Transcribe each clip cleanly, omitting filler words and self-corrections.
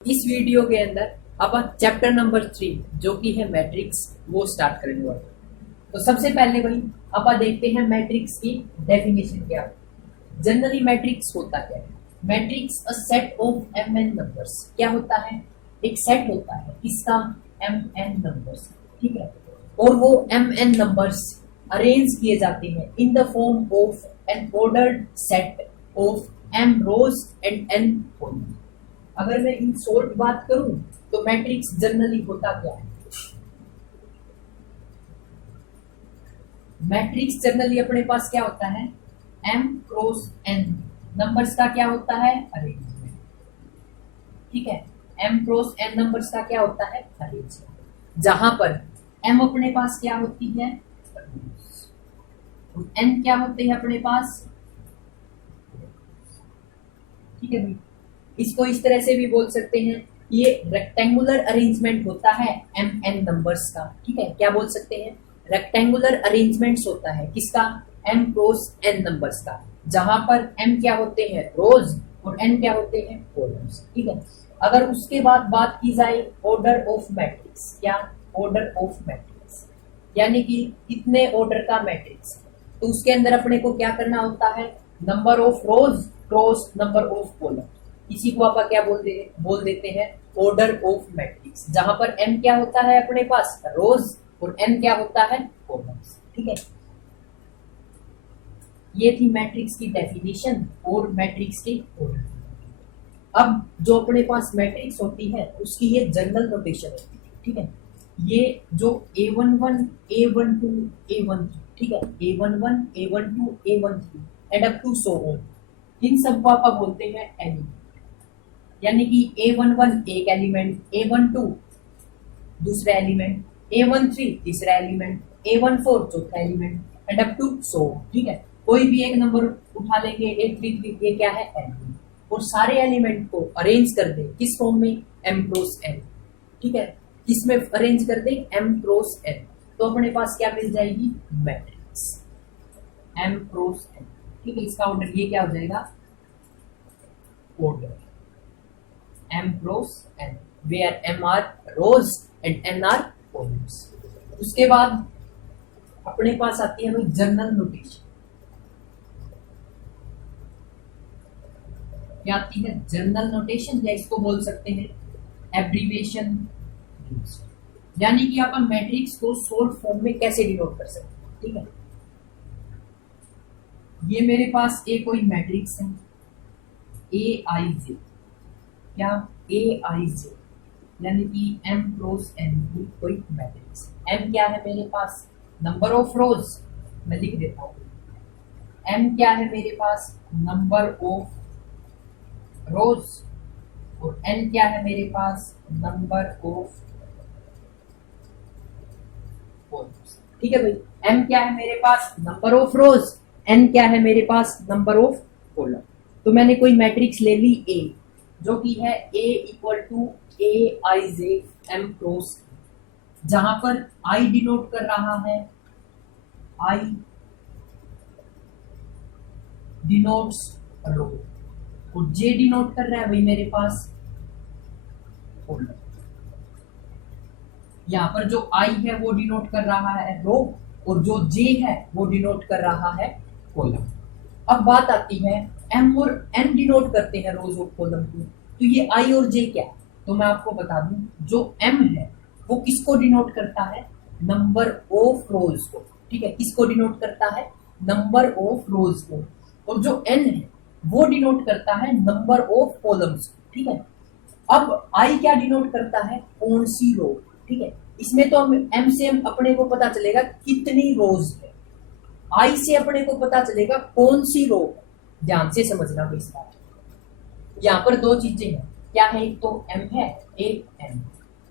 इस वीडियो के अंदर अपन चैप्टर नंबर 3 जो कि है मैट्रिक्स वो स्टार्ट करेंगे वाले। तो सबसे पहले भाई अपन देखते हैं मैट्रिक्स की डेफिनेशन क्या है। जनरली मैट्रिक्स होता क्या है? Matrix a set of M N numbers. क्या होता है? एक सेट होता है किसका? एम एन नंबर्स, ठीक है। और वो एम एन नंबर्स अरेंज किए जाते हैं in the form of an ordered set of M rows and N column. अगर मैं इन शॉर्ट बात करूं तो मैट्रिक्स जनरली होता क्या है? मैट्रिक्स जनरली अपने पास क्या होता है? m क्रॉस n नंबर्स का क्या होता है? अरेंजमेंट, ठीक है। m क्रॉस n नंबर्स का क्या होता है? अरेंजमेंट, जहां पर m अपने पास क्या होती है? n क्या होते हैं अपने पास? ठीक है भाई। इसको इस तरह से भी बोल सकते हैं, ये रेक्टेंगुलर अरेंजमेंट होता है एम एन नंबर्स का, ठीक है। क्या बोल सकते हैं? रेक्टेंगुलर अरेंजमेंट्स होता है किसका? एम क्रॉस एन नंबर्स का, जहां पर एम क्या होते हैं? रोज, और एन क्या होते हैं? कॉलम्स, ठीक है। अगर उसके बाद बात की जाए ऑर्डर ऑफ मैट्रिक्स, क्या? ऑर्डर ऑफ मैट्रिक्स यानी कि कितने ऑर्डर का मैट्रिक्स, तो उसके अंदर अपने को क्या करना होता है? Number of rose cross number of column. इसी को आप क्या बोल देते हैं? ऑर्डर ऑफ मैट्रिक्स, जहां पर m क्या होता है अपने पास? रोज, और n क्या होता है? कॉलम्स, ठीक है। ये थी मैट्रिक्स की डेफिनेशन और मैट्रिक्स के ऑर्डर। अब जो अपने पास मैट्रिक्स होती है उसकी ये जनरल नोटेशन होती है, ठीक है। ये जो A11 A12 A13, ठीक है, A11 A12 A13 and up to so on, इन सब को आप बोलते हैं एलिमेंट। यानी कि A11 एक एलिमेंट, A12 दूसरा एलिमेंट, A13 तीसरा एलिमेंट, A14 चौथा एलिमेंट एंड अप टू सो, ठीक है। कोई भी एक नंबर उठा लेंगे, A33, ये क्या है? एलिमेंट। और सारे एलिमेंट को अरेंज कर दे किस फॉर्म में? M क्रॉस n, ठीक है। किसमें अरेंज कर दे? M क्रॉस n, तो अपने पास क्या मिल जाएगी? मैट्रिक्स M क्रॉस n, ठीक है। इसका ऑर्डर ये क्या हो जाएगा? Order M cross n, where M are rows and n are columns। उसके बाद अपने पास आती है भाई जनरल नोटेशन। क्या आती है? जनरल नोटेशन, या इसको बोल सकते हैं एब्रीविएशन। यानी कि अपन मैट्रिक्स को शॉर्ट फॉर्म में कैसे डिनोट कर सकते हैं, ठीक है। ये मेरे पास एक कोई मैट्रिक्स है Aij, क्या? Aij यानी कि M क्रॉस n की कोई मैट्रिक्स। M क्या है मेरे पास? नंबर ऑफ रोज, मैं लिख देता हूं। M क्या है मेरे पास? नंबर ऑफ रोज, और n क्या है मेरे पास? नंबर ऑफ कॉलम्स, ठीक है भाई। M क्या है मेरे पास? नंबर ऑफ रोज, n क्या है मेरे पास? Number of column. तो मैंने कोई मैट्रिक्स ले ली A, जो कि है A equal to Aij M cross, जहां पर I डिनोट कर रहा है, I डिनोट्स रो, और J डिनोट कर रहा है भाई मेरे पास कॉलम। यहाँ पर जो I है वो डिनोट कर रहा है रो, और जो J है वो डिनोट कर रहा है कॉलम। अब बात आती है M और N डिनोट करते हैं रोज और कॉलम को, तो ये I और J क्या? तो मैं आपको बता दूं, जो M है वो किसको डिनोट करता है? नंबर ऑफ रोज को, ठीक है। किसको डिनोट करता है? नंबर ऑफ रोज को। और जो N है वो डिनोट करता है नंबर ऑफ कॉलम्स को, ठीक है। अब I क्या डिनोट करता है? कौन सी रो, ठीक है। इसमें तो हम M से अपने को पता चलेगा कितनी रोज है, I से अपने को पता चलेगा कौन सी रो है। ध्यान से समझना इस बात। यहाँ पर दो चीजें हैं, क्या है? एक तो M है, एक N।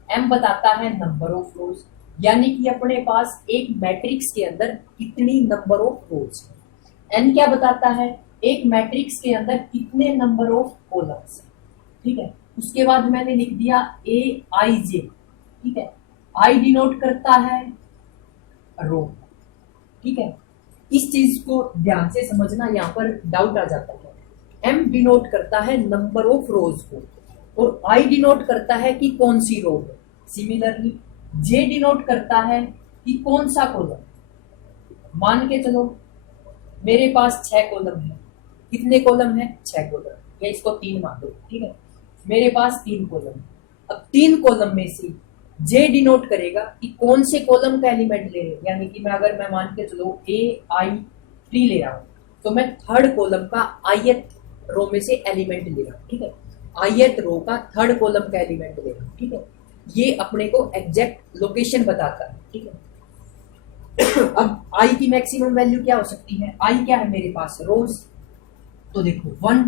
M बताता है नंबर ऑफ रोज, यानी कि अपने पास एक मैट्रिक्स के अंदर कितनी नंबर ऑफ रोज है। N क्या बताता है? एक मैट्रिक्स के अंदर कितने नंबर ऑफ कॉलम्स, ठीक है। उसके बाद मैंने लिख दिया Aij, ठीक है। I डिनोट करता है रो, ठीक है। इस चीज को ध्यान से समझना, यहाँ पर डाउट आ जाता है। M डिनोट करता है नंबर ऑफ रोज को, और आई डिनोट करता है कि कौन सी रो है। सिमिलरली जे डिनोट करता है कि कौन सा कॉलम। मान के चलो मेरे पास 6 कॉलम है। कितने कॉलम है? 6 कॉलम, या इसको 3 मान दो, ठीक है। मेरे पास 3 कॉलम। अब 3 कॉलम में से जे डिनोट करेगा कि कौन से कॉलम का एलिमेंट ले रहे हैं। यानी कि अगर मैं मान के चलो AI3 ले रहा हूं, तो मैं थर्ड कॉलम का ith रो में से एलिमेंट ले रहा हूं, ठीक है। ith रो का थर्ड कॉलम का एलिमेंट ले रहा हूं, ठीक है। ये अपने को एग्जैक्ट लोकेशन बताता है, ठीक है। अब आई की मैक्सिमम वैल्यू क्या हो सकती है? आई क्या है मेरे पास? रोज। तो देखो 1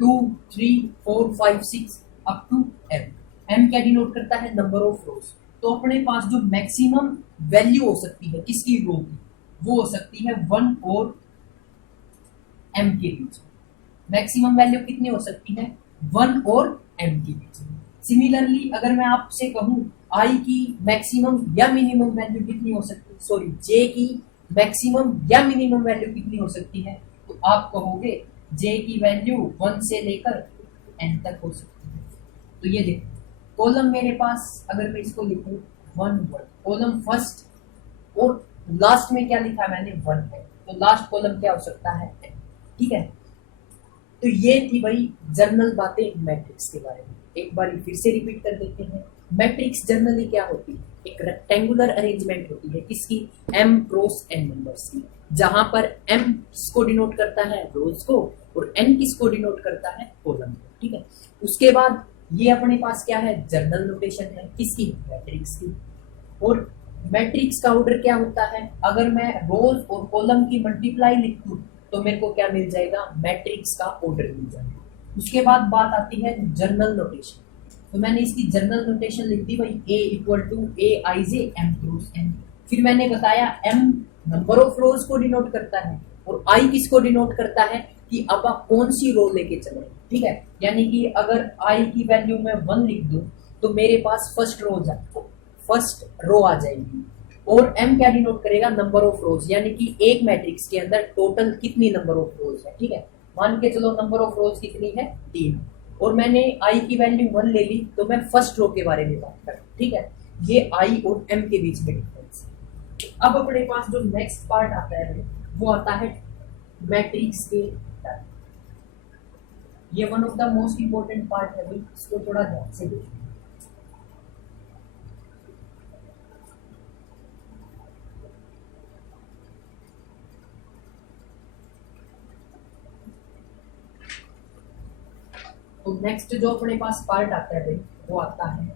2 3 4 5 6 अप टू m। m क्या डिनोट करता है? नंबर ऑफ रोज। तो अपने पास जो मैक्सिमम वैल्यू हो सकती है किसकी रो की, वो हो सकती है 1 और m के बीच। मैक्सिमम वैल्यू कितनी हो सकती है? 1 और m के बीच। सिमिलरली अगर मैं आपसे कहूं i की मैक्सिमम या मिनिमम वैल्यू कितनी हो सकती है, सॉरी j की मैक्सिमम या मिनिमम वैल्यू कितनी हो सकती है, तो आप कहोगे j की वैल्यू 1 से लेकर n तक हो सकती है। तो ये देखो कॉलम मेरे पास, अगर मैं इसको लिखूं 1 1, कॉलम फर्स्ट और लास्ट में क्या लिखा मैंने? 1 है, तो लास्ट कॉलम क्या हो सकता है? n, ठीक है। तो ये थी भाई जर्नल बातें मैट्रिक्स के बारे में। एक बार फिर से रिपीट कर देते हैं। मैट्रिक्स जनरली क्या होती है? एक रेक्टेंगुलर अरेंजमेंट होती है किसकी? m क्रॉस n नंबर्स की, जहां पर m किसको डिनोट करता है? रोज को, और n किसको डिनोट करता है? कॉलम को, ठीक है। उसके बाद ये अपने पास क्या है? जर्नल नोटेशन है किसकी? मैट्रिक्स की। और मैट्रिक्स का ऑर्डर क्या होता है? अगर मैं रोज और कॉलम की मल्टीप्लाई लिख दूं तो मेरे को क्या मिल जाएगा? मैट्रिक्स का ऑर्डर मिल जाएगा। उसके बाद बात आती है जर्नल नोटेशन। तो मैंने इसकी जर्नल नोटेशन लिख दी भाई, a equal to aij m cross n। फिर मैंने बताया m नंबर ऑफ रोज को डिनोट करता है और i किसको डिनोट करता है कि अब आप कौन सी रो लेके चल रहे हैं, ठीक है। यानी कि अगर i की वैल्यू मैं 1 लिख दूं तो मेरे पास फर्स्ट रो आ जाएगी। और m क्या डिनोट करेगा? नंबर ऑफ रोज, यानी कि एक मैट्रिक्स के अंदर टोटल कितनी नंबर ऑफ रोज है, ठीक है। मान के चलो नंबर ऑफ रोज कितनी है? 3, और मैंने i की वैल्यू 1 ले ली, तो मैं फर्स्ट रो के बारे में बात कर रहा हूं, ठीक है। ये i और m के बीच में डिफरेंस। अब अपने पास जो नेक्स्ट पार्ट आता है वो आता है मैट्रिक्स के टाइप। ये one of the most important part है भाई, इसको थोड़ा ध्यान से देखिए। तो नेक्स्ट जो अपने पास पार्ट आता है भाई वो आता है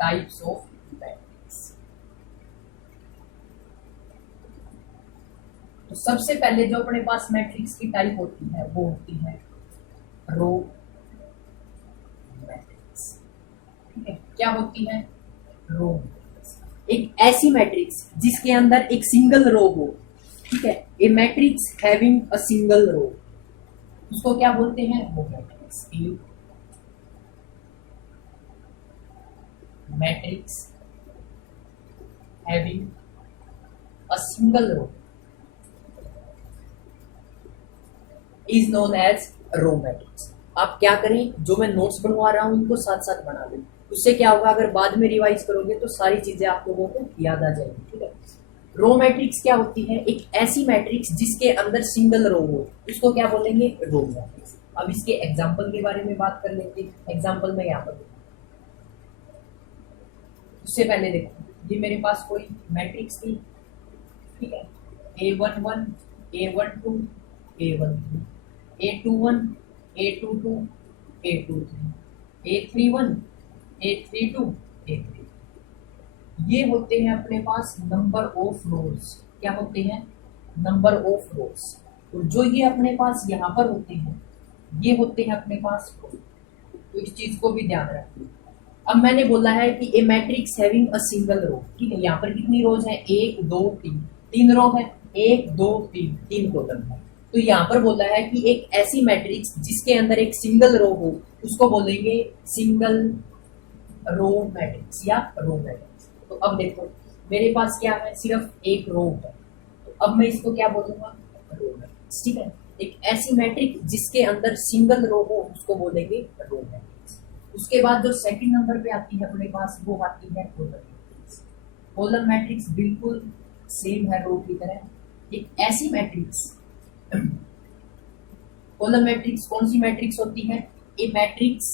टाइप्स ऑफ मैट्रिक्स। तो सबसे पहले जो अपने पास मैट्रिक्स की टाइप होती है वो होती है रो मैट्रिक्स, ठीक है। क्या होती है? Row matrix. एक ऐसी मैट्रिक्स जिसके अंदर एक सिंगल रो हो, ठीक है। A matrix having a single row, उसको क्या बोलते हैं? Row matrix. A matrix having a single row is known as row matrix. आप क्या करें, जो मैं नोट्स बनवा रहा हूं उनको साथ साथ बना लें, उससे क्या होगा अगर बाद में रिवाइज करोगे तो सारी चीजें आप लोगों को याद आ जाएगी, ठीक है। रो मैट्रिक्स क्या होती है? एक ऐसी मैट्रिक्स जिसके अंदर सिंगल रो हो, उसको क्या बोलेंगे? Row matrix. अब इसके एग्जांपल के बारे में बात कर लेते हैं। एग्जांपल में यहाँ पर उससे पहले देखो, ये मेरे पास कोई मैट्रिक्स थी, ठीक है। A11 A12 A12 A21 A22 A23 A31 A32 A32, ये होते हैं अपने पास नंबर ऑफ रोज। क्या होते हैं? नंबर ऑफ रोज। और जो ये अपने पास यहाँ पर होते हैं ये होते हैं अपने पास रो। तो इस चीज को भी ध्यान रखिए। अब मैंने बोला है कि a matrix having a single row, ठीक है। यहाँ पर कितनी रोज है? 1 2 3, 3 रो है। 1 2 3, 3 कॉलम है। तो यहाँ पर बोला है कि एक ऐसी मैट्रिक्स जिसके अंदर एक सिंगल रो हो उसको बोलेंगे सिंगल रो मैट्रिक्स या रो मैट्रिक्स। तो अब देखो मेरे पास क्या है? सिर्फ एक रो है, तो अब मैं इसको क्या बोलूंगा, रो मैट्रिक्स। ठीक है, एक ऐसी मैट्रिक्स जिसके अंदर सिंगल रो हो उसको बोलेंगे रो मैट्रिक्स। उसके बाद जो सेकंड नंबर पे आती है अपने पास वो आती है कॉलम मैट्रिक्स। कॉलम मैट्रिक्स बिल्कुल सेम है रो की तरह। एक ऐसी मैट्रिक्स, कॉलम मैट्रिक्स कौन सी मैट्रिक्स होती है, a matrix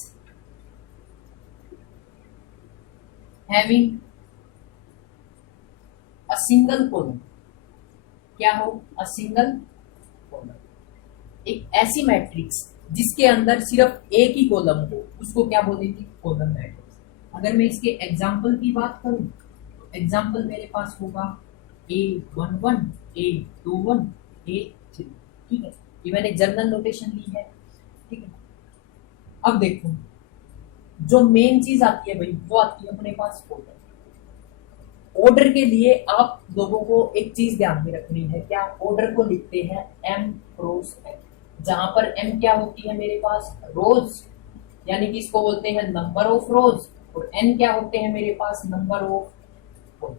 having a single column, क्या हो, अ सिंगल कॉलम। एक ऐसी मैट्रिक्स जिसके अंदर सिर्फ एक ही कॉलम हो उसको क्या बोलेंगे, कॉलम मैट्रिक्स। अगर मैं इसके एग्जांपल की बात करूं तो एग्जांपल मेरे पास होगा A11, A21, A3। ठीक है, ये मैंने जनरल नोटेशन ली है। ठीक है, अब देखो जो मेन चीज आती है भाई वो आती है अपने पास ऑर्डर। ऑर्डर के लिए आप लोगों को एक चीज ध्यान में रखनी है, क्या, ऑर्डर को लिखते हैं m क्रॉस n, जहां पर m क्या होती है मेरे पास, रोज, यानी कि इसको बोलते हैं नंबर ऑफ रोज, और n क्या होते हैं मेरे पास, नंबर ऑफ कॉलम।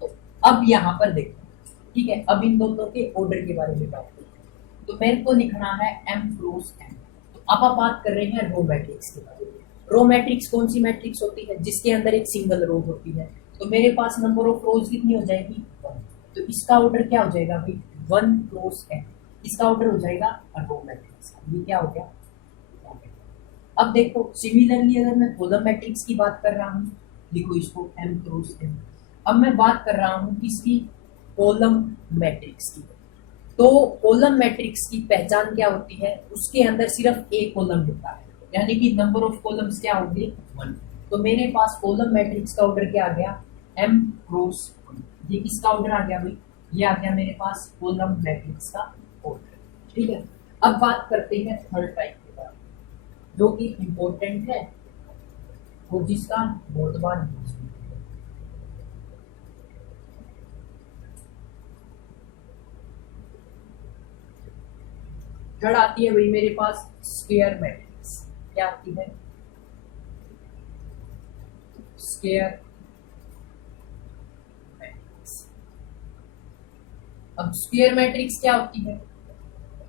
तो अब यहां पर देखो, ठीक है, अब इन दोनों के ऑर्डर के बारे में बात करते हैं। तो मेरे को लिखना है m क्रॉस n। तो अब आप बात कर रहे हैं रो मैट्रिक्स के बारे में। रो मैट्रिक्स कौन सी मैट्रिक्स होती है, जिसके अंदर एक सिंगल रो होती है। तो मेरे पास नंबर ऑफ रोज कितनी हो जाएगी, 1। तो इसका ऑर्डर क्या हो जाएगा भाई, 1 क्रॉस n। इसका ऑर्डर हो जाएगा रो मैट्रिक्स। ये क्या हो गया, अब देखो सिमिलरली अगर मैं कॉलम मैट्रिक्स की बात कर रहा हूं, लिखो इसको m क्रॉस n। अब मैं बात कर रहा हूं किसकी, कॉलम मैट्रिक्स की। तो कॉलम मैट्रिक्स की पहचान क्या होती है, उसके अंदर सिर्फ एक कॉलम होता है, यानी कि नंबर ऑफ कॉलम्स क्या होंगे, 1। तो मेरे पास कॉलम मैट्रिक्स का ऑर्डर क्या आ गया, m क्रॉस 1। ये किसका ऑर्डर आ गया भाई, ये आ गया मेरे पास कॉलम मैट्रिक्स का ऑर्डर। ठीक है, अब बात करते हैं थर्ड टाइप के बारे में, जो कि इंपॉर्टेंट है और जिसका बहुत बार यूज होता है। थर्ड आती है भाई मेरे पास स्क्वायर मैट्रिक्स। क्या आती है, स्क्वायर मैट्रिक्स। अब स्क्वायर मैट्रिक्स क्या होती है,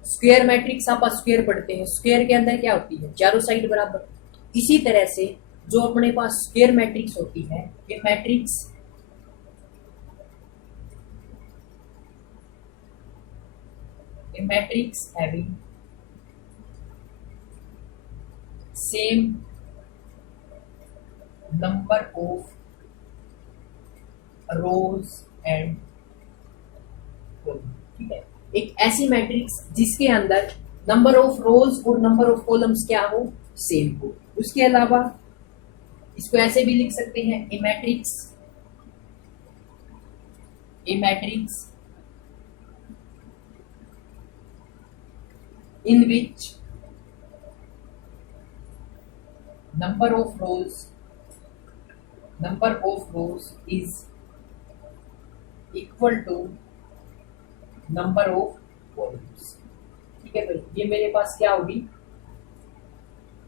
स्क्वायर मैट्रिक्स आप स्क्वायर पढ़ते हैं, स्क्वायर के अंदर क्या होती है, चारों साइड बराबर। इसी तरह से जो अपने पास स्क्वायर मैट्रिक्स होती है, ये matrix having same number of rose and column. ठीक है, एक ऐसी मैट्रिक्स जिसके अंदर नंबर ऑफ रोज और नंबर ऑफ कॉलम्स क्या हो, सेम हो। उसके अलावा इसको ऐसे भी लिख सकते हैं, ए matrix in which number of rows is equal to number of columns। ठीक है भाई, ये मेरे पास क्या होगी,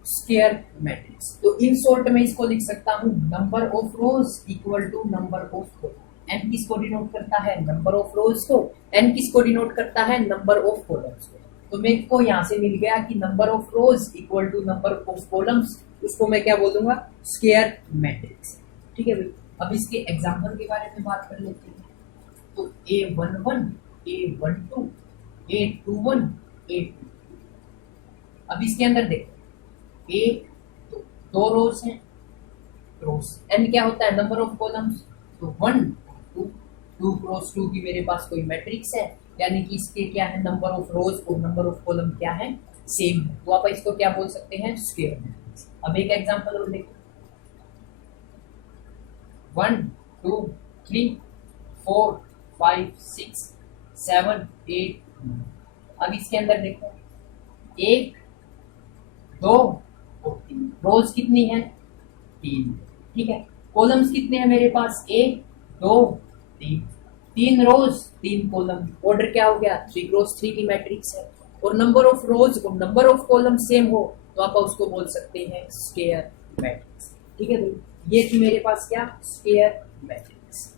स्क्वायर मैट्रिक्स। तो इन शॉर्ट में इसको लिख सकता हूं, number of rows equal to number of column. n किसको डिनोट करता है, नंबर ऑफ रोज को, n किसको डिनोट करता है, नंबर ऑफ कॉलम्स को। तो मेरे को यहां से मिल गया कि number of rows equal to number of columns, उसको मैं क्या बोलूंगा, स्क्वायर मैट्रिक्स। ठीक है भाई, अब इसके एग्जांपल के बारे में बात कर लेते हैं। तो A11, A12, A21, A2। अब इसके अंदर देखो, A तो 2 रोज हैं, क्रॉस n क्या होता है, नंबर ऑफ कॉलम्स, तो 1 2 क्रॉस 2 की मेरे पास कोई मैट्रिक्स है, यानी कि इसके क्या है, नंबर ऑफ रोज और नंबर ऑफ कॉलम क्या है, सेम है। तो आप इसको क्या बोल सकते हैं, स्क्वायर मैट्रिक्स। अब एक एग्जांपल और देखो, 1 2 3 4 5 6 7 8 9। अब इसके अंदर देखो, 1 2 और 3, रोज कितनी है, 3। ठीक है, कॉलम्स कितने हैं मेरे पास, 1 2 3, 3 रोज 3 कॉलम। ऑर्डर क्या हो गया, 3 क्रॉस 3 की मैट्रिक्स है। और नंबर ऑफ रोज और नंबर ऑफ कॉलम सेम हो तो आप उसको बोल सकते हैं स्क्वायर मैट्रिक्स। ठीक है भाई, ये थी मेरे पास क्या, स्क्वायर मैट्रिक्स।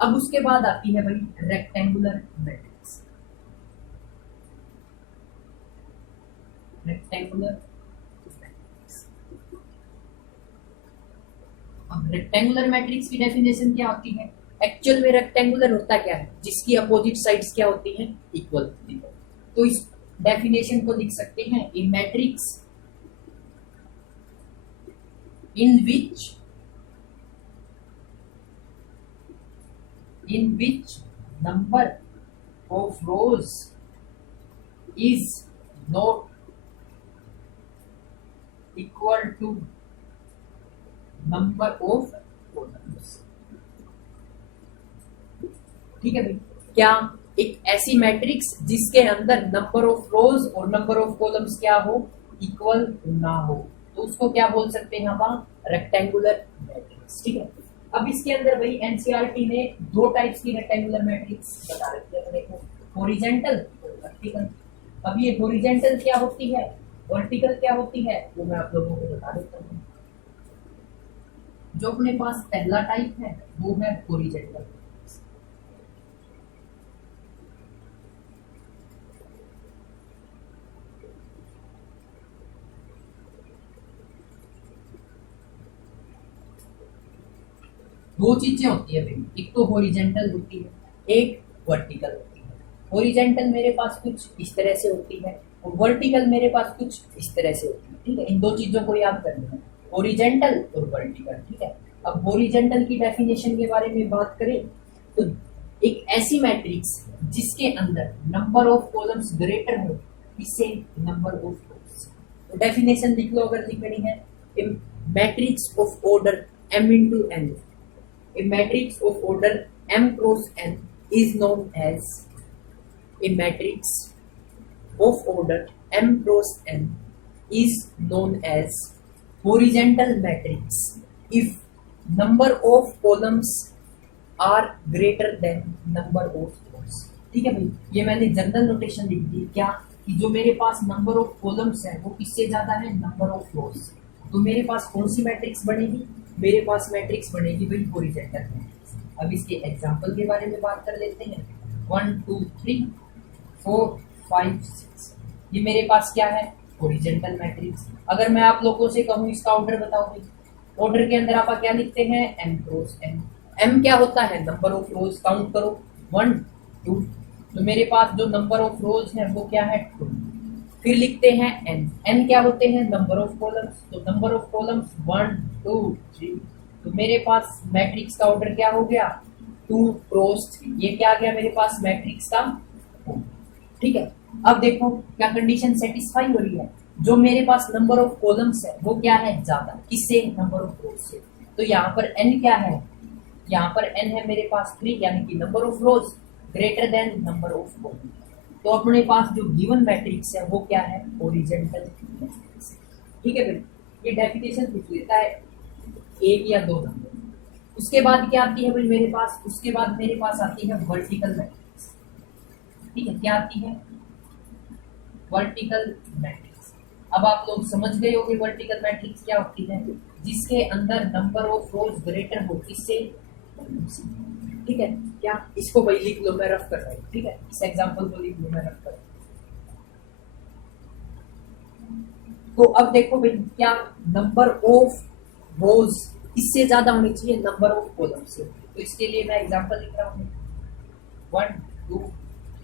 अब उसके बाद आती है भाई रेक्टेंगुलर मैट्रिक्स। रेक्टेंगुलर मैट्रिक्स, अब रेक्टेंगुलर मैट्रिक्स की डेफिनेशन क्या होती है? एक्चुअल में रेक्टेंगुलर होता क्या है? जिसकी अपोजिट साइड्स क्या होती हैं? इक्वल होती है। तो इस डेफिनेशन को लिख सकते हैं, ए matrix in which number of rows is not equal to number of columns। ठीक है भाई, क्या एक ऐसी मैट्रिक्स जिसके अंदर नंबर ऑफ रोज और नंबर ऑफ कॉलम्स क्या हो? इक्वल ना हो, तो उसको क्या बोल सकते हैं हम? Rectangular matrix. ठीक है, अब इसके अंदर भाई एनसीईआरटी ने दो टाइप्स की रेक्टेंगुलर मैट्रिक्स बता रखी है। देखो, हॉरिजॉन्टल और वर्टिकल। अब ये हॉरिजॉन्टल क्या होती है, वर्टिकल क्या होती है, वो मैं आप लोगों को बता देता हूँ। जो अपने पास पहला टाइप है वो है हॉरिजॉन्टल। दो चीजें होती है भाई, एक तो हॉरिजॉन्टल होती है, एक वर्टिकल होती है। हॉरिजॉन्टल मेरे पास कुछ इस तरह से होती है और वर्टिकल मेरे पास कुछ इस तरह से होती है। ठीक है, इन दो चीजों को याद करना है, हॉरिजॉन्टल और वर्टिकल। ठीक है, अब हॉरिजॉन्टल की डेफिनेशन के बारे में बात करें तो एक ऐसी मैट्रिक्स जिसके अंदर नंबर ऑफ कॉलम्स ग्रेटर हो, इसे नंबर ऑफ रोज। तो डेफिनेशन लिख लो अगर लिखनी है, matrix of order m into n, a matrix of order m cross n is known as a matrix of order m cross n is known as horizontal matrix if number of columns are greater than number of rows। ठीक है भाई, ये मैंने general notation लिख दी क्या, कि जो मेरे पास नंबर ऑफ कॉलम्स है वो किससे ज्यादा है? नंबर ऑफ रोज। तो मेरे पास कौन सी मैट्रिक्स बनेगी? मेरे पास मैट्रिक्स बनेगी भाई हॉरिजॉन्टल मैट्रिक्स। अब इसके एग्जांपल के बारे में बात कर लेते हैं। 1 2 3 4 5 6, ये मेरे पास क्या है? Horizontal matrix. अगर मैं आप लोगों से कहूँ इसका ऑर्डर बताओ भाई, ऑर्डर के अंदर आप क्या लिखते हैं? m cross n। m क्या होता है? Number of rose. काउंट करो, 1 2, तो मेरे पास जो नंबर ऑफ रोज है वो क्या है? 2। फिर लिखते हैं n। n क्या होते हैं? Number of columns. तो नंबर ऑफ कॉलम्स 1 2 3, तो मेरे पास मैट्रिक्स का ऑर्डर क्या हो गया? 2 क्रॉस 3। ये क्या आ गया मेरे पास? मैट्रिक्स का। ठीक है, अब देखो क्या कंडीशन सेटिस्फाई हो रही है? जो मेरे पास नंबर ऑफ कॉलम्स है वो क्या है? ज्यादा। किससे? नंबर ऑफ रोज से। तो यहाँ पर n क्या है? यहाँ पर n है मेरे पास 3, यानी कि number of rose greater than number of column. तो अपने पास जो गिवन मैट्रिक्स है वो क्या है? Horizontal matrix. ठीक है फिर, ये डेफिनेशन पूछ लेता है एक या दो नंबर। उसके बाद क्या आती है भाई मेरे पास? उसके बाद मेरे पास आती है वर्टिकल मैट्रिक्स। ठीक है, क्या आती है? Vertical matrix. अब आप लोग समझ गए होंगे वर्टिकल मैट्रिक्स क्या होती है? जिसके अंदर नंबर ऑफ रोज ग्रेटर हो किससे? ठीक है, क्या इसको भाई लिख लो, मैं रफ कर रहा हूँ। ठीक है, इस एग्जांपल को लिख लो, मैं रफ कर रहा हूँ। तो अब देखो भाई, क्या नंबर ऑफ रोज इससे ज्यादा होनी चाहिए नंबर ऑफ कॉलम से। तो इसके लिए मैं एग्जांपल लिख रहा हूँ 1 2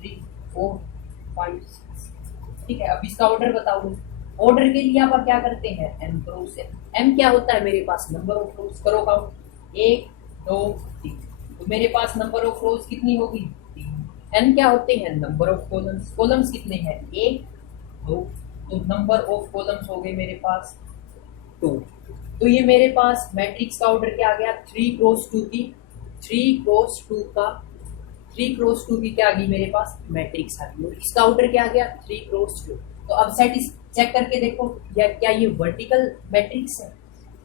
3 4 5 6। ठीक है, अब इसका ऑर्डर बताओ। ऑर्डर के लिए आप क्या करते हैं? m cross n। m क्या होता है मेरे पास? नंबर ऑफ रोज। करो काउंट, 1 2 3, तो मेरे पास नंबर ऑफ रोज कितनी होगी? 3। n क्या होते हैं? Number of columns. कॉलम्स कितने हैं? 1 2, तो नंबर ऑफ कॉलम्स हो गए मेरे पास 2। तो ये मेरे पास मैट्रिक्स का ऑर्डर क्या आ गया? 3 क्रॉस 2 की 3 क्रॉस 2 का 3 क्रॉस 2 की क्या आ गई मेरे पास? मैट्रिक्स आ गई। और इसका ऑर्डर क्या आ गया? 3 क्रॉस 2। तो अब सेट चेक करके देखो या क्या ये वर्टिकल मैट्रिक्स है?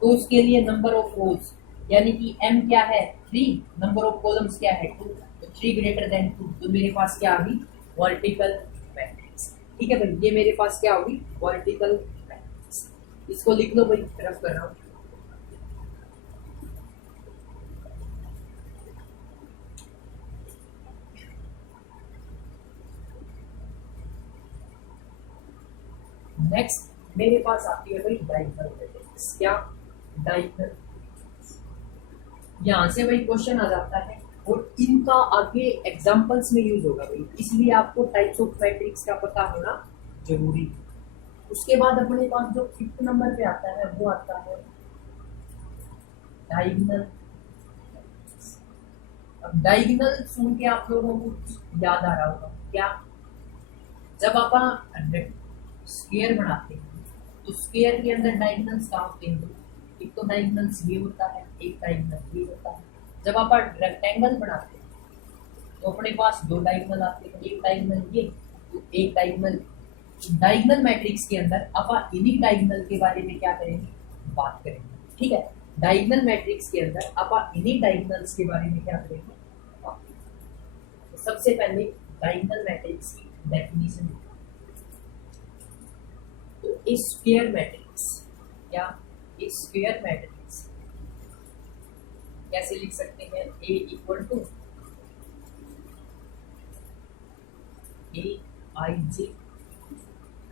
तो उसके लिए नंबर ऑफ रोज यानी कि m क्या है? 3, नंबर ऑफ कॉलम्स क्या है? 2, तो 3 ग्रेटर देन 2, तो मेरे पास क्या आ गई? Vertical matrix. ठीक है भाई, ये मेरे पास क्या होगी? Vertical matrix. इसको लिख लो भाई, रफ कर रहा हूं। नेक्स्ट मेरे पास आती है भाई डायगोनल मैट्रिक्स। क्या? डायगोनल। यहाँ से भाई क्वेश्चन आ जाता है और इनका आगे एग्जांपल्स में यूज होगा भाई, इसलिए आपको टाइप्स ऑफ मैट्रिक्स का पता होना जरूरी है। उसके बाद अपने पास जो 5th नंबर पे आता है वो आता है डायगोनल। अब डायगोनल सुन के आप लोगों को याद आ रहा होगा क्या? जब आप स्क्वायर बनाते हैं तो स्क्वायर के अंदर डायगोनल्स क्या होते हैं? एक तो डायगोनल्स ये होता है, एक डायगोनल ये होता है। जब आप रेक्टेंगल बनाते हैं तो अपने पास दो डायगोनल आते हैं, एक डायगोनल ये तो एक डायगोनल। डायगोनल मैट्रिक्स के अंदर आप इन्हीं डायगोनल के बारे में क्या करेंगे? बात करेंगे, ठीक है। डायगोनल मैट्रिक्स के अंदर आप इन्हीं डायगोनल्स के बारे में क्या करेंगे? बात करेंगे। तो सबसे पहले डायगोनल मैट्रिक्स की डेफिनेशन। तो ए स्क्वायर मैट्रिक्स, क्या? ए स्क्वायर मैट्रिक्स कैसे लिख सकते हैं? A equal to A I J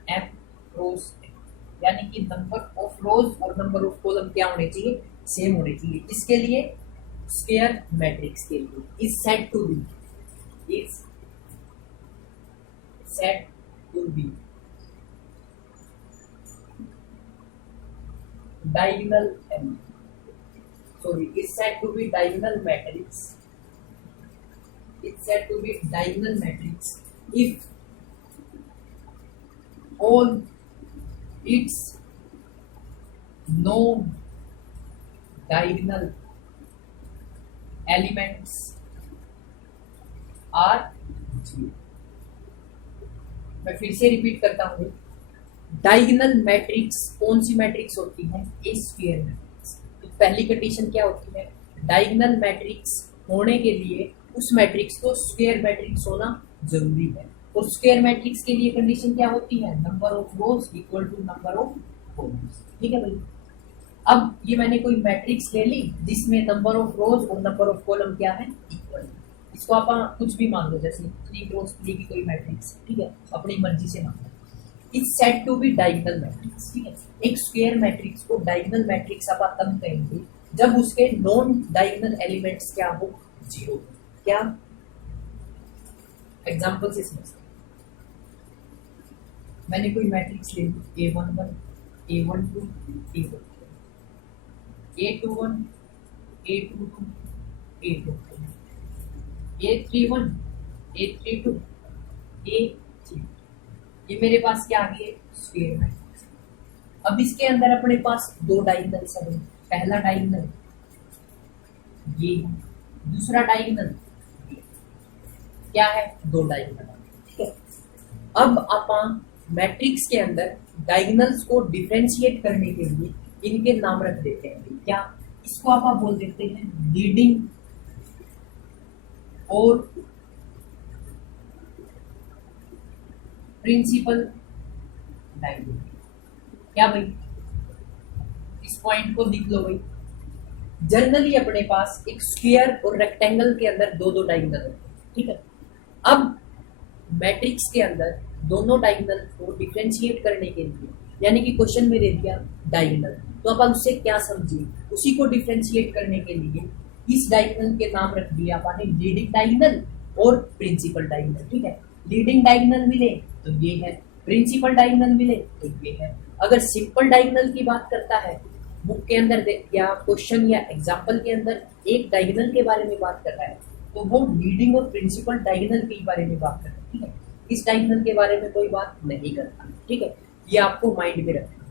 M rows, यानी कि नंबर ऑफ रोज और नंबर ऑफ कॉलम क्या होने चाहिए? सेम होने चाहिए। किसके लिए? स्क्वायर मैट्रिक्स के लिए। Is said to be, is said to be diagonal is said to be diagonal matrix. It's said to be diagonal matrix if all its known diagonal elements are zero. मैं फिर से repeat करता हूँ, diagonal matrix कौन सी matrix होती है? ए square matrix. तो पहली कंडीशन क्या होती है? डायगोनल मैट्रिक्स होने के लिए उस मैट्रिक्स को स्क्वायर मैट्रिक्स होना जरूरी है। और स्क्वायर मैट्रिक्स के लिए कंडीशन क्या होती है? Number of rows equal to number of columns, ठीक है भाई। अब ये मैंने कोई मैट्रिक्स ले ली जिसमें नंबर ऑफ रोज और नंबर ऑफ कॉलम क्या है? इक्वल। इसको आप कुछ भी मान लो, जैसे 3 क्रॉस 3 की कोई मैट्रिक्स, ठीक है, अपनी मर्जी से मान लो। Is said to be diagonal matrix, ठीक है। एक स्क्वायर मैट्रिक्स को डायगोनल मैट्रिक्स आप तब कहेंगे जब उसके नॉन डायगोनल एलिमेंट्स क्या हो? जीरो। क्या एग्जांपल से समझते हैं। मैंने कोई मैट्रिक्स ले ली A11 A12 A12 A21 A22 A22 A31 A32 A3, ये मेरे पास क्या आ गई? Square matrix. अब इसके अंदर अपने पास दो डायगोनल्स हैं। पहला डायगोनल ये, दूसरा डायगोनल क्या है? दो डायगोनल, ठीक है। अब अपन मैट्रिक्स के अंदर डायगोनल्स को डिफरेंशिएट करने के लिए इनके नाम रख देते हैं। क्या? इसको आप बोल देते हैं लीडिंग और प्रिंसिपल डायगोनल। क्या भाई? इस पॉइंट को लिख लो भाई। जनरली अपने पास एक स्क्वायर और रेक्टेंगल के अंदर दो दो डायगोनल होते हैं, ठीक है। अब मैट्रिक्स के अंदर दोनों डायगोनल को डिफरेंशिएट करने के लिए, यानी कि क्वेश्चन में दे दिया डायगोनल, तो अपन उससे क्या समझिए? उसी को डिफरेंशिएट करने के लिए इस डायगोनल के नाम रख दिया अपन ने लीडिंग डायगोनल और प्रिंसिपल डायगोनल, ठीक है। लीडिंग डायगोनल मिले तो ये है, प्रिंसिपल डायगोनल मिले तो ये है। अगर सिंपल डायगोनल की बात करता है बुक के अंदर या क्वेश्चन या एग्जाम्पल के अंदर एक डायगोनल के बारे में बात कर रहा है तो वो लीडिंग और प्रिंसिपल डायगोनल के बारे में बात कर रहा है, ठीक है। इस डायगोनल के बारे में कोई बात नहीं करता, ठीक है। ये आपको माइंड में रखना।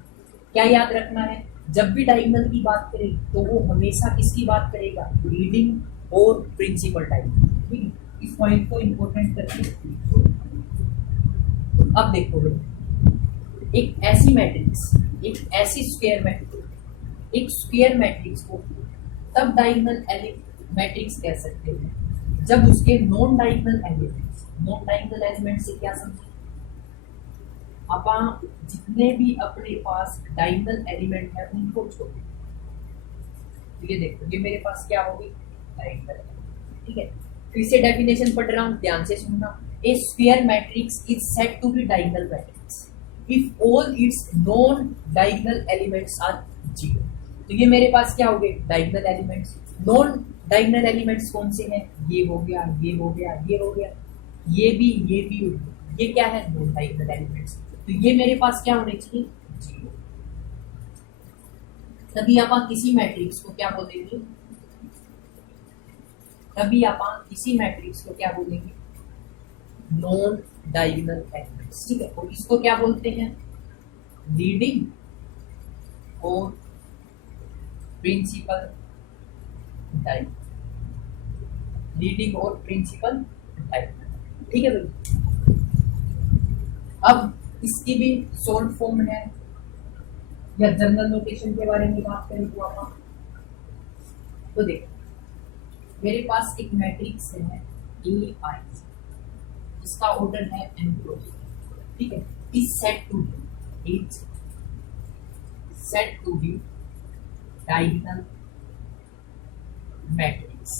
क्या याद रखना है? जब भी डायगोनल की बात करें तो वो हमेशा किसकी बात करेगा? लीडिंग और प्रिंसिपल डायगोनल, ठीक है। इस पॉइंट को इंपॉर्टेंट करके अब देखो, एक ऐसी मैट्रिक्स, एक ऐसी स्क्वायर मैट्रिक्स, एक स्क्वायर मैट्रिक्स को तब डायगोनल मैट्रिक्स कह सकते हैं जब उसके non diagonal elements, non diagonal element से क्या समझे? आप जितने भी अपने पास डायगोनल एलिमेंट है उनको छोड़ो। तो ये देखो, ये मेरे पास क्या होगी? डायगोनल, ठीक है। फिर से डेफिनेशन पढ़ रहा हूं, ध्यान से सुनना। A square matrix is said to be diagonal matrix. If all its non diagonal elements are zero. तो ये मेरे पास क्या हो गए diagonal elements. Non diagonal elements कौन से हैं, ये हो गया, ये हो गया, ये हो गया, ये भी ये क्या है नॉन डायगोनल एलिमेंट्स। तो ये मेरे पास क्या होने चाहिए जीरो। तभी आप किसी मैट्रिक्स को क्या बोलेंगे, तभी आप किसी मैट्रिक्स को क्या बोलेंगे नॉन डायगोनल एलिमेंट्स। ठीक है, और इसको क्या बोलते हैं लीडिंग और प्रिंसिपल डायगोनल, लीडिंग और प्रिंसिपल डायगोनल। ठीक है भाई, अब इसकी भी शॉर्ट फॉर्म है या जनरल नोटेशन के बारे में बात करें तो आप तो देखो मेरे पास एक मैट्रिक्स है ए आई, इसका ऑर्डर है n क्रॉस, ठीक है, is said to be diagonal matrix,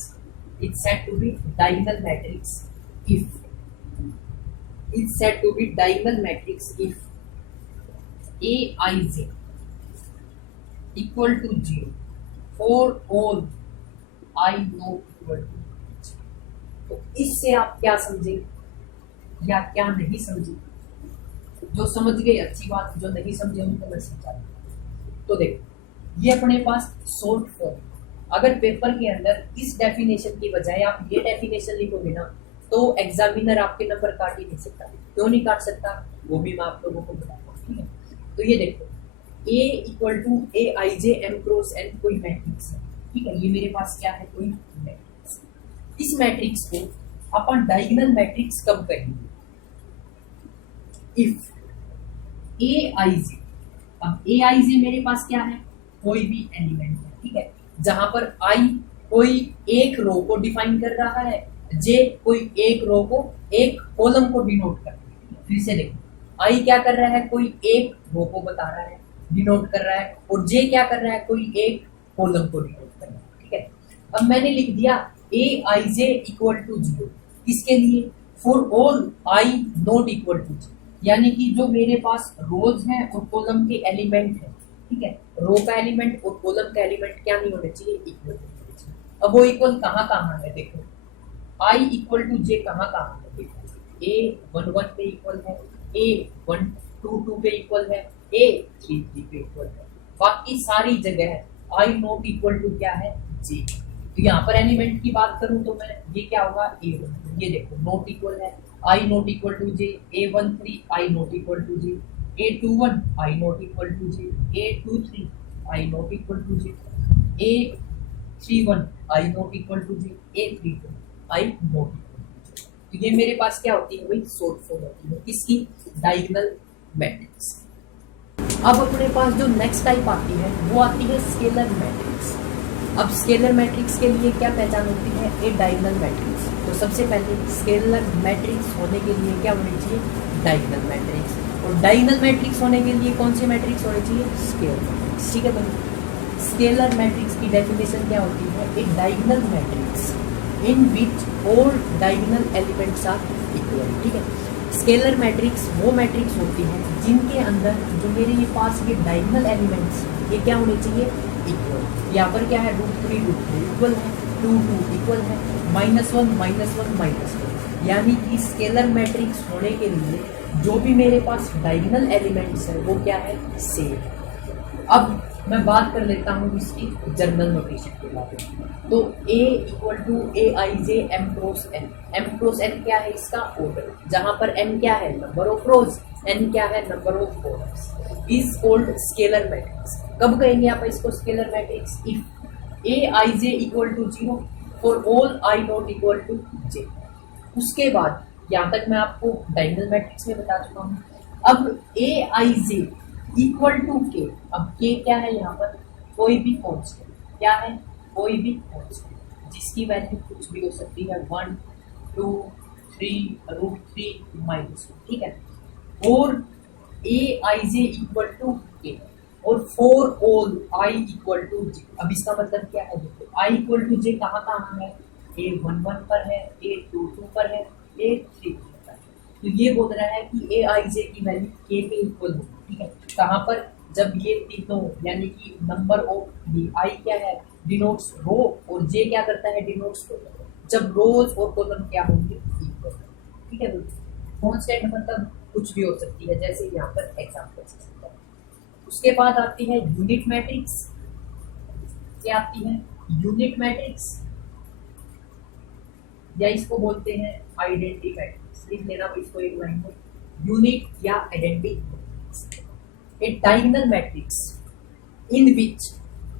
it's said to be diagonal matrix if it's said to be diagonal matrix if aij equal to 0 for all I not equal to 0। तो इससे आप क्या समझे या क्या नहीं समझे, जो समझ गए अच्छी बात, जो नहीं समझे उनको मैं समझा। तो देखो ये अपने पास शॉर्ट फॉर्म, अगर पेपर के अंदर इस डेफिनेशन की बजाय आप ये डेफिनेशन लिखोगे ना तो एग्जामिनर आपके नंबर काट ही नहीं सकता। क्यों नहीं काट सकता वो भी मैं आप लोगों को बताऊंगा। ठीक है, तो ये देखो A equal to A I J M cross N कोई मैट्रिक्स है। ठीक है, ये मेरे पास क्या है कोई मैट्रिक्स। इस मैट्रिक्स को अपन डायगोनल मैट्रिक्स कब कहेंगे, इफ ए आई जे, अब ए आई जे मेरे पास क्या है कोई भी एलिमेंट है। ठीक है, जहां पर आई कोई एक रो को डिफाइन कर रहा है, जे कोई एक रो को एक कॉलम को डिनोट कर रहा है। फिर से देखो आई क्या कर रहा है कोई एक रो को बता रहा है डिनोट कर रहा है, और जे क्या कर रहा है कोई एक कॉलम को डिनोट कर रहा है। ठीक है, अब मैंने लिख दिया ए आई जे इक्वल टू 0, इसके लिए for all I not equal to 0, यानी कि जो मेरे पास रोज हैं और कॉलम के एलिमेंट है। ठीक है, रो का एलिमेंट और कॉलम का एलिमेंट क्या नहीं होने चाहिए इक्वल होने चाहिए। अब वो इक्वल कहाँ है देखो, आई इक्वल टू जे कहाँ है देखो, ए 1 पे इक्वल है, ए 1 2 पे इक्वल है, ए 3 पे इक्वल है, बाकी सारी जगह है आई नॉट इक्वल टू क्या है जे। तो यहाँ पर एलिमेंट की बात करूं तो मैं ये क्या होगा A1, ये देखो नॉट इक्वल है I not equal to J, A13 I not equal to J, A21 I not equal to J, A23 I not equal to J, A31 I not equal to J, A32 I not equal to J. तो ये मेरे पास क्या होती है भाई short form होती है किसकी डायगोनल मैट्रिक्स। अब अपने पास जो नेक्स्ट टाइप आती है वो आती है स्केलर मैट्रिक्स। अब स्केलर मैट्रिक्स के लिए क्या पहचान होती है ए डायगोनल मैट्रिक्स। तो सबसे पहले स्केलर मैट्रिक्स होने के लिए क्या होनी चाहिए डायगोनल मैट्रिक्स, और डायगोनल मैट्रिक्स होने के लिए कौन से मैट्रिक्स होने चाहिए स्केलर मैट्रिक्स। ठीक है भाई, स्केलर मैट्रिक्स की डेफिनेशन क्या होती है एक diagonal matrix in which all diagonal elements are equal. ठीक है, स्केलर मैट्रिक्स वो मैट्रिक्स होती है जिनके अंदर जो मेरे ये पास ये डायगोनल एलिमेंट्स ये क्या होने चाहिए इक्वल। यहाँ पर क्या है √3 इक्वल है, 2 इक्वल है, -1 -1 यानी कि स्केलर मैट्रिक्स होने के लिए जो भी मेरे पास डायगोनल एलिमेंट्स है वो क्या है सेम। अब मैं बात कर लेता हूँ इसकी जनरल नोटेशन के बारे में। तो A equal to A I J M cross N क्या है इसका ऑर्डर, जहां पर n क्या है नंबर ऑफ रोज, n क्या है number of columns, is called scalar matrix. कब कहेंगे आप इसको scalar matrix if A I J equal to 0 for all I not equal to J. उसके बाद यहाँ तक मैं आपको डायगोनल मैट्रिक्स में बता चुका हूँ। अब ए आई जे इक्वल टू के, अब के क्या है यहाँ पर कोई भी कांस्टेंट, क्या है कोई भी कांस्टेंट जिसकी वैल्यू कुछ भी हो सकती है 1 2 3 √3 -1। ठीक है, और ए I J equal to K और for all I equal to J. अब इसका मतलब क्या है देखो आई इक्वल टू जे कहाँ है A11 पर है, A22 पर है, A33 पर है। तो ये बोल रहा है कि ए आई जे की वैल्यू के पे इक्वल हो, ठीक है। कहाँ पर, जब ये तीनों यानी कि नंबर ऑफ आई क्या है डिनोट्स रो और जे क्या करता है डिनोट्स कॉलम, जब रोज और कॉलम क्या होंगे इक्वल, ठीक है। कांस्टेंट मतलब कुछ भी हो सकती है, जैसे यहाँ पर एग्जांपल से सकता है। उसके बाद आती है यूनिट मैट्रिक्स। क्या आती है यूनिट मैट्रिक्स, या इसको बोलते हैं आइडेंटिटी मैट्रिक्स। लिख लेना भाई इसको एक लाइन में, यूनिट या identity. A diagonal matrix in which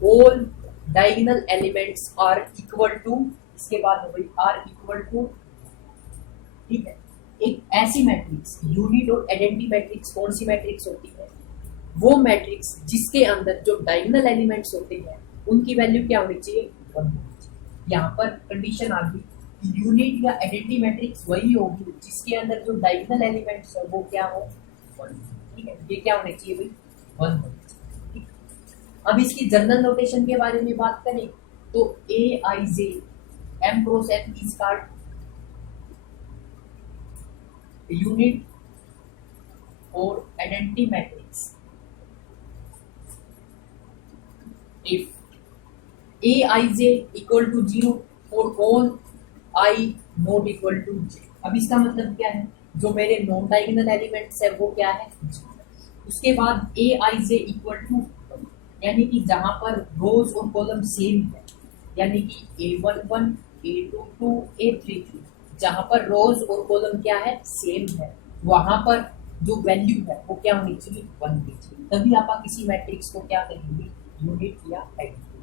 all diagonal elements are equal to, इसके बाद हो गई आर इक्वल टू, ठीक है। एक ऐसी मैट्रिक्स, यूनिट और आइडेंटिटी मैट्रिक्स कौन सी मैट्रिक्स होती है, वो मैट्रिक्स जिसके अंदर जो डायगोनल एलिमेंट्स होते हैं उनकी वैल्यू क्या होनी चाहिए, 1 होनी चाहिए। यहाँ पर कंडीशन आ गई, यूनिट या आइडेंटिटी मैट्रिक्स वही होगी जिसके अंदर जो डायगोनल एलिमेंट्स है वो क्या हो 1, ठीक है। ये क्या होने चाहिए भाई 1 होने चाहिए, ठीक। अब इसकी जनरल नोटेशन के बारे में बात करें तो A I J M cross N is called unit और identity matrix if a I j equal to 0 for all I not equal to j। अब इसका मतलब क्या है, जो मेरे नॉन डायगोनल एलिमेंट्स है वो क्या है 0। उसके बाद a I j equal to, यानी कि जहां पर रोज और कॉलम सेम है, यानी कि a11 a22 a33, जहां पर रोज और कॉलम क्या है सेम है, वहां पर जो वैल्यू है वो क्या होनी चाहिए 1 होनी चाहिए, तभी आप किसी मैट्रिक्स को क्या कहेंगे यूनिट या आइडेंटिटी,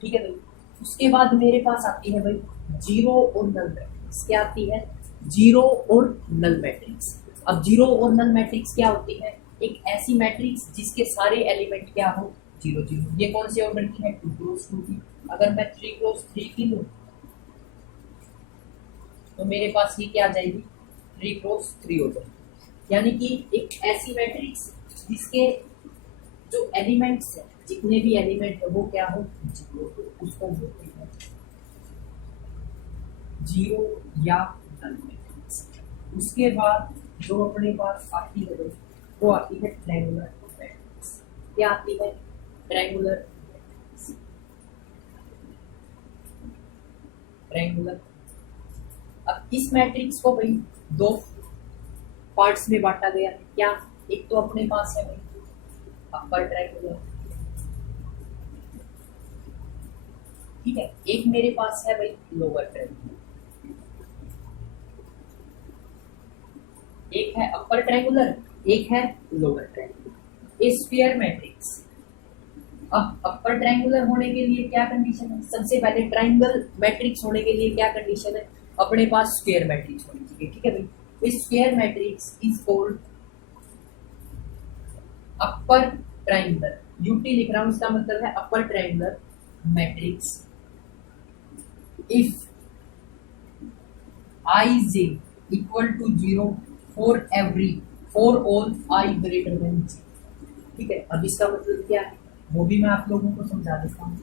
ठीक है भाई। उसके बाद मेरे पास आती है भाई जीरो और नल मैट्रिक्स। क्या आती है जीरो और नल मैट्रिक्स। अब जीरो और नल मैट्रिक्स क्या होती है, एक ऐसी मैट्रिक्स जिसके सारे एलिमेंट क्या हो 0 0। ये कौन से ऑर्डर की है 2 क्रॉस 2 की। अगर मैं 3 क्रॉस 3 की लूं तो मेरे पास ये क्या आ जाएगी 3 क्रॉस 3 ऑर्डर, यानी कि एक ऐसी मैट्रिक्स जिसके जो एलिमेंट्स है, जितने भी एलिमेंट है वो क्या हो 0, उसको बोलते हैं जीरो या नल मैट्रिक्स। उसके बाद जो अपने पास आती है वो आती है ट्रायंगुलर मैट्रिक्स। क्या आती है ट्रायंगुलर ट्रायंगुलर। अब इस मैट्रिक्स को भाई 2 पार्ट्स में बांटा गया है। क्या, एक तो अपने पास है भाई अपर ट्रायंगुलर, ठीक है, एक मेरे पास है भाई लोअर ट्रायंगुलर। एक है अपर ट्रायंगुलर, एक है लोअर ट्रायंगुलर। ए स्फीयर मैट्रिक्स। अब अपर ट्रायंगुलर होने के लिए क्या कंडीशन है, सबसे पहले ट्रायंगल मैट्रिक्स होने के लिए क्या कंडीशन है, अपने पास स्क्वायर मैट्रिक्स होनी चाहिए, ठीक है भाई। इस square matrix is called upper triangular. UT लिख रहा हूं, इसका मतलब है upper triangular matrix if I J equal to 0 for all I greater than J, ठीक है। अब इसका मतलब क्या है वो भी मैं आप लोगों को समझा देता हूँ।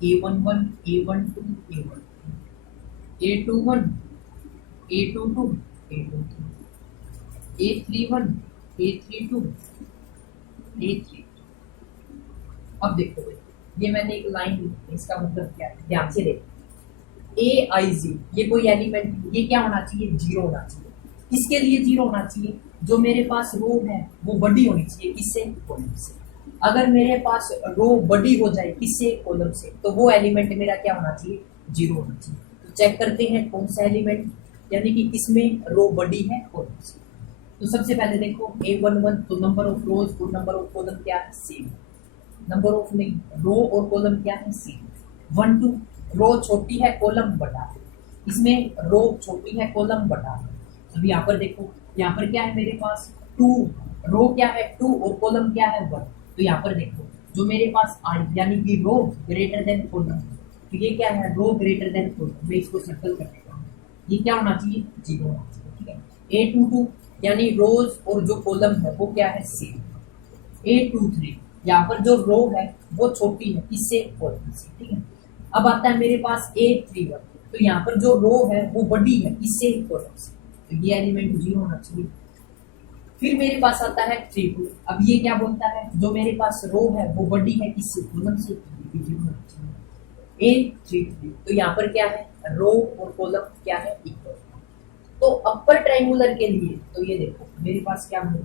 a11 a12 a12 a21 a22 a22 a31 a32 a32। अब देखो भाई ये मैंने एक लाइन लिखी, इसका मतलब क्या है ध्यान से देखो। ए आई जी ये कोई एलिमेंट, ये क्या होना चाहिए 0 होना चाहिए। किसके लिए 0 होना चाहिए, जो मेरे पास रो है वो बड़ी होनी चाहिए, किससे कॉलम से। अगर मेरे पास रो बड़ी हो जाए किससे कॉलम से, तो वो एलिमेंट मेरा क्या होना चाहिए 0 होना चाहिए। तो चेक करते हैं कौन सा एलिमेंट, यानी कि किसमें रो बड़ी है कॉलम से। तो सबसे पहले देखो a11 तो नंबर ऑफ रोज और नंबर ऑफ कॉलम क्या है सेम, नंबर ऑफ नहीं रो और कॉलम क्या है सेम। 1 2 रो छोटी है कॉलम बड़ा है, इसमें रो छोटी है कॉलम बड़ा है। अभी यहाँ पर देखो, यहाँ पर क्या है मेरे पास 2, रो क्या है 2 और कॉलम क्या है 1। तो यहाँ पर देखो जो मेरे पास आई यानी कि रो ग्रेटर देन कॉलम, तो ये क्या है रो ग्रेटर देन कॉलम। मैं इसको सर्कल कर देता हूँ, ये क्या होना चाहिए 0 होना चाहिए, ठीक है। a22 यानी रोज और जो कॉलम है वो क्या है सेम। a23 यहाँ पर जो रो है वो छोटी है इससे कॉलम से, ठीक है। अब आता है मेरे पास a31, तो यहाँ पर जो रो है वो बड़ी है इससे कॉलम से। तो ये एलिमेंट 0 होना चाहिए। फिर मेरे पास आता है 3 2। अब ये क्या बोलता है, जो मेरे पास रो है वो बड़ी है किससे, कॉलम से, ये 0 होना चाहिए। ए 3 3। तो यहाँ पर क्या है, रो और कॉलम क्या है, इक्वल। तो अपर ट्रायंगुलर के लिए तो ये देखो मेरे पास क्या है,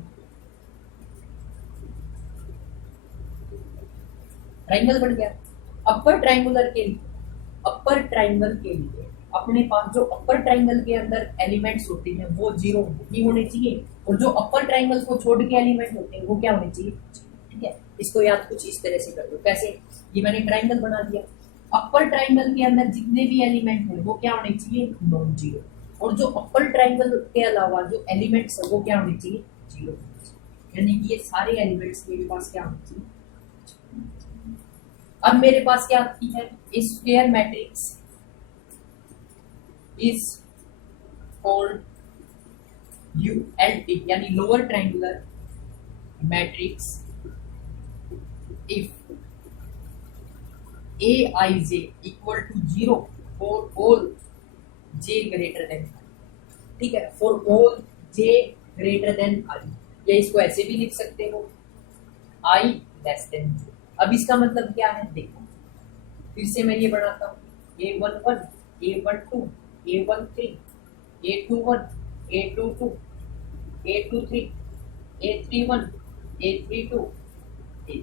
ट्रायंगल बन गया। अपर ट्रायंगुलर के लिए, अपर ट्रायंगल के लिए अपने पास जो अपर ट्रायंगल के अंदर एलिमेंट्स होते हैं वो 0 नहीं होने चाहिए, और जो अपर ट्रायंगल को छोड़ के एलिमेंट होते हैं वो क्या होने चाहिए। ठीक है, इसको याद कुछ इस तरह से कर दो। कैसे, ये मैंने ट्रायंगल बना दिया, अपर ट्रायंगल के अंदर जितने भी एलिमेंट हैं वो क्या होने चाहिए, नॉन जीरो, और जो अपर ट्रायंगल के अलावा जो एलिमेंट्स है वो क्या होने चाहिए, 0। यानी कि ये सारे एलिमेंट्स मेरे पास क्या होने चाहिए। अब मेरे पास क्या आती है, square matrix is called ULT, यानी lower triangular matrix if Aij equal to 0 for all j greater than. ठीक है, for all j greater than i, या इसको ऐसे भी लिख सकते हो i लेस देन 0। अब इसका मतलब क्या है, देखो फिर से मैं ये बनाता हूँ, A11 A12 A13 A21 A22 A23 A31 A32 A।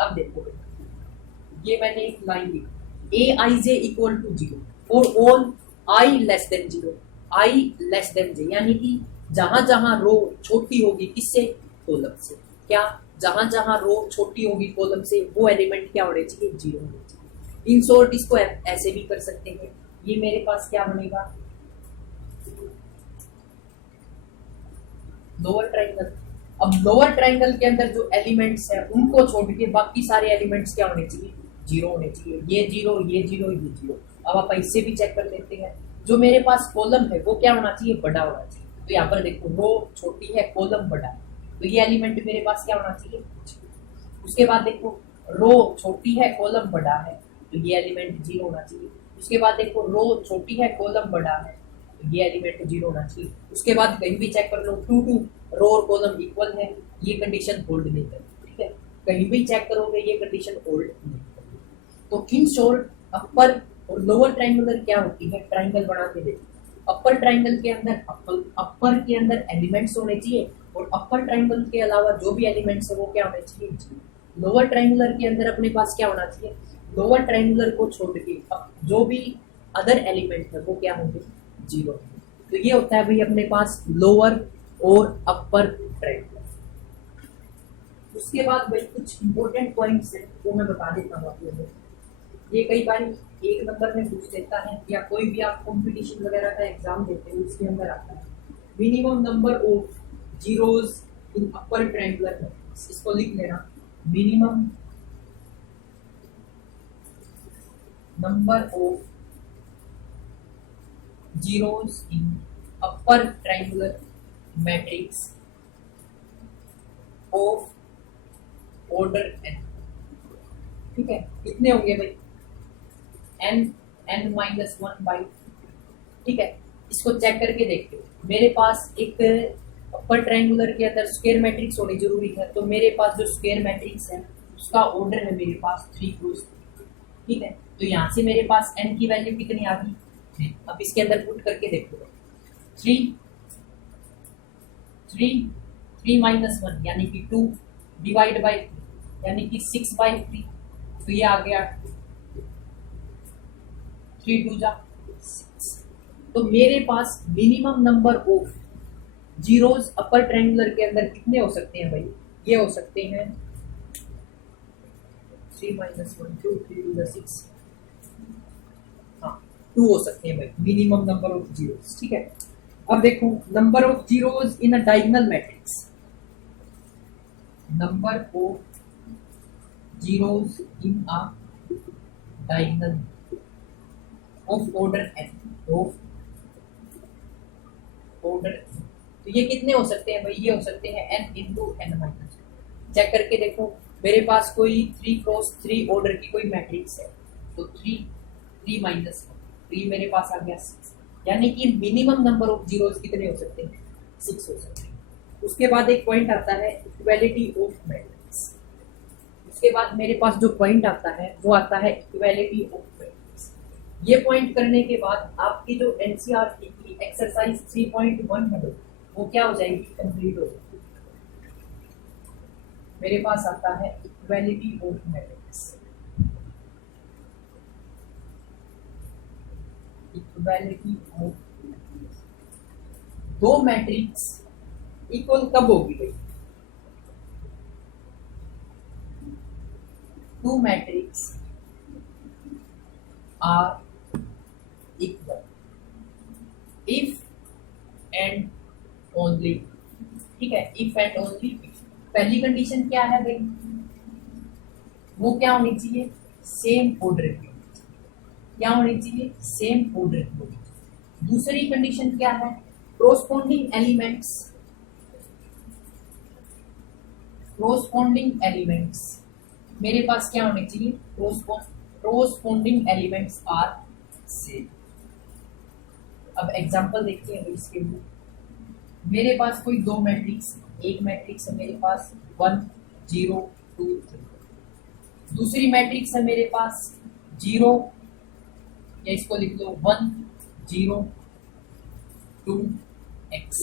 अब देखो ये मैंने एक लाइन लिखी, Aij equal to 0 for all i less than 0, i less than j, यानी कि जहां जहां रो छोटी होगी किससे, कॉलम से। क्या, जहां जहां रो छोटी होगी कॉलम से वो एलिमेंट क्या होने चाहिए, 0 होने चाहिए। इन शॉर्ट इसको ऐसे भी कर सकते हैं, ये मेरे पास क्या बनेगा, लोअर ट्रायंगल। अब लोअर ट्रायंगल के अंदर जो एलिमेंट्स है उनको छोड़ के बाकी सारे एलिमेंट्स क्या होने चाहिए, 0 होने चाहिए। ये 0 ये 0 ये 0। अब आप इससे भी चेक कर लेते हैं, जो मेरे पास कॉलम है वो क्या होना चाहिए, बड़ा होना चाहिए। तो यहाँ पर देखो रो छोटी है कॉलम बड़ा है, तो ये एलिमेंट मेरे पास क्या होना चाहिए। उसके बाद देखो रो छोटी है कॉलम बड़ा है, तो ये एलिमेंट 0 होना चाहिए। उसके बाद देखो रो छोटी है कॉलम बड़ा है, तो ये एलिमेंट 0 होना चाहिए। उसके बाद कहीं भी चेक कर लो 2 2 रो और कॉलम इक्वल है, ये कंडीशन होल्ड नहीं करती। ठीक है, कहीं भी चेक करोगे ये कंडीशन होल्ड नहीं करती। तो इन शॉर्ट अपर और लोअर ट्रायंगुलर क्या होती है, ट्रायंगल बना के देखो। अपर ट्रायंगल के अंदर अपर के अंदर एलिमेंट्स होने चाहिए, और अपर ट्रायंगल के अलावा जो भी एलिमेंट्स है वो क्या होने चाहिए, लोअर ट्रायंगुलर के अंदर अपने पास क्या होना चाहिए, लोअर ट्रायंगुलर को छोड़ के जो भी अदर एलिमेंट है वो क्या होंगे, 0। तो ये होता है भाई अपने पास लोअर और अपर ट्रायंगुलर। उसके बाद भाई कुछ इंपॉर्टेंट पॉइंट्स है वो मैं बता देता हूँ आप लोगों को। ये कई बार एक नंबर में पूछ देता है, या कोई भी आप कंपटीशन वगैरह का एग्जाम देते हो उसके अंदर आता है, minimum number of zeros in upper triangular matrix. इसको लिख लेना, minimum number of zeros in upper triangular matrix of order n। ठीक है, कितने होंगे भाई, n -1/। ठीक है, इसको चेक करके देखते हो, मेरे पास एक अपर ट्रायंगुलर के अंदर स्क्वायर मैट्रिक्स होनी जरूरी है, तो मेरे पास जो स्क्वायर मैट्रिक्स है उसका ऑर्डर है मेरे पास 3 × 3। ठीक है, तो यहाँ से मेरे पास n की वैल्यू कितनी आ गई, 3। अब इसके अंदर पुट करके देखो, 3 -1 यानी कि 2 डिवाइड बाई 3 यानी कि 6/3। तो ये आ गया 3 2 जा 6। तो मेरे पास minimum number of zeros upper triangular के अंदर कितने हो सकते हैं भाई, ये हो सकते हैं 3 -1 2 3 2 6। हाँ, 2 हो सकते हैं भाई मिनिमम नंबर ऑफ जीरोस। ठीक है, अब देखो number of zeros in a diagonal matrix, number of zeros in a diagonal of order n, of order. तो ये कितने हो सकते हैं भाई, ये हो सकते हैं n × n-। चेक करके देखो, मेरे पास कोई 3 × 3 ऑर्डर की कोई मैट्रिक्स है, तो 3 3 -1, तो ये मेरे पास आ गया 6। यानी कि मिनिमम नंबर ऑफ जीरोस कितने हो सकते हैं, 6 हो सकते हैं। उसके बाद एक पॉइंट आता है इक्वालिटी ऑफ मैट्रिक्स। उसके बाद मेरे पास जो पॉइंट आता है वो आता है इक्वालिटी ऑफ मैट्रिक्स। ये पॉइंट करने के बाद आपकी जो एनसीईआरटी की एक्सरसाइज 3.1 है वो क्या हो जाएगी, कंप्लीट हो जाएगी। मेरे पास आता है equality of matrix. Equality of दो मैट्रिक्स इक्वल कब होगी भाई, two matrix are equal if and only, ठीक है, इफ एंड ओनली। पहली कंडीशन क्या है भाई, वो क्या होनी चाहिए, सेम ऑर्डर की, क्या होनी चाहिए, सेम ऑर्डर की। दूसरी कंडीशन क्या है, कोरस्पॉन्डिंग एलिमेंट्स, कोरस्पॉन्डिंग एलिमेंट्स मेरे पास क्या होने चाहिए, कोरस्पॉन्डिंग एलिमेंट्स आर सेम। अब एग्जांपल देखते हैं इसके लिए। मेरे पास कोई दो मैट्रिक्स, एक मैट्रिक्स है मेरे पास 1 0 2 3, दूसरी मैट्रिक्स है मेरे पास 0, या इसको लिख लो 1 0 2 x,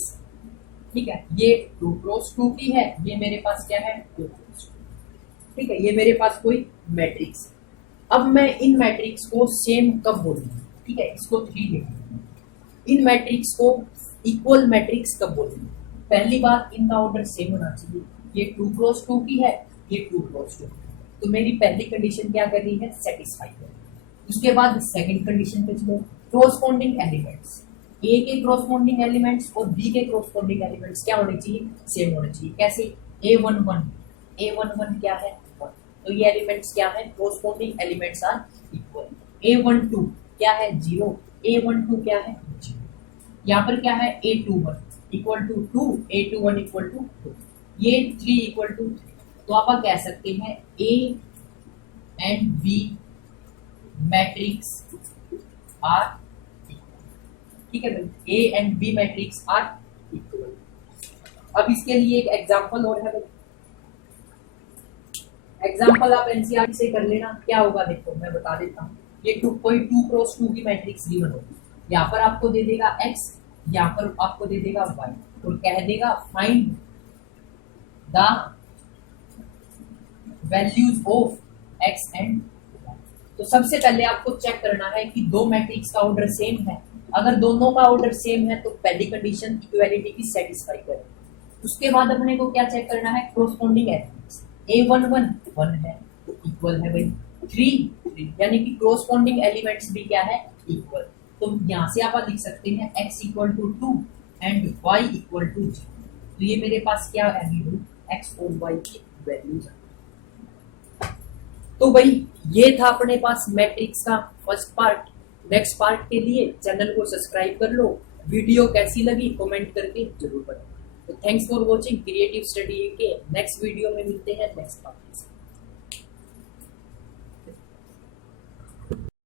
ठीक है। ये 2 क्रॉस 2 की है, ये मेरे पास क्या है 2 क्रॉस 2, ठीक है। ये मेरे पास कोई मैट्रिक्स। अब मैं इन मैट्रिक्स को सेम कब बोलूंगा, ठीक है, इसको 3 लिखूंगा। इन मैट्रिक्स को इक्वल मैट्रिक्स कब बोलूंगा, पहली बात इनका ऑर्डर सेम होना चाहिए। ये 2 क्रॉस 2 की है, ये 2 क्रॉस 2, तो मेरी पहली कंडीशन क्या कर रही है, सेटिस्फाई कर रही है। उसके बाद सेकंड कंडीशन पे चलो, कोरस्पॉन्डिंग एलिमेंट्स, ए के कोरस्पॉन्डिंग एलिमेंट्स और बी के कोरस्पॉन्डिंग एलिमेंट्स क्या होने चाहिए, सेम होने चाहिए। कैसे, A11 क्या है 1, तो ये एलिमेंट्स क्या है, corresponding elements are equal. A12 क्या है 0, A12 क्या है 0। यहाँ पर क्या है, A21 equal to 2, A21 equal to 2, ये 3 इक्वल टू 3। तो आप कह सकते हैं A and B matrix are, ठीक है भाई, A and B matrix are equal. अब इसके लिए एक एग्जांपल और है भाई, एग्जांपल आप एनसीईआरटी से कर लेना। क्या होगा देखो मैं बता देता हूँ। ये कोई 2 क्रॉस 2 की मैट्रिक्स गिवन होगी, यहाँ पर आपको दे देगा x, यहाँ पर आपको दे देगा y, और कह देगा find the values of x and y। तो सबसे पहले आपको चेक करना है कि दो मैट्रिक्स का ऑर्डर सेम है। अगर दोनों का ऑर्डर सेम है तो पहली कंडीशन इक्वालिटी की सेटिस्फाई करें। उसके बाद अपने को क्या चेक करना है, कोरस्पॉन्डिंग एलिमेंट्स। A11 1 है तो इक्वल है भाई 3, यानी कि कोरस्पॉन्डिंग एलिमेंट्स भी क्या है, इक्वल। तो यहाँ से आप लिख सकते हैं x equal to 2 and y equal to 0। तो ये मेरे पास क्या है, x और y की वैल्यूज है। तो भाई ये था अपने पास मैट्रिक्स का फर्स्ट पार्ट। नेक्स्ट पार्ट के लिए चैनल को सब्सक्राइब कर लो। वीडियो कैसी लगी कमेंट करके जरूर बताओ। तो thanks for watching creative study के। नेक्स्ट वीडियो में मिलते हैं नेक्स्ट पार्ट के साथ।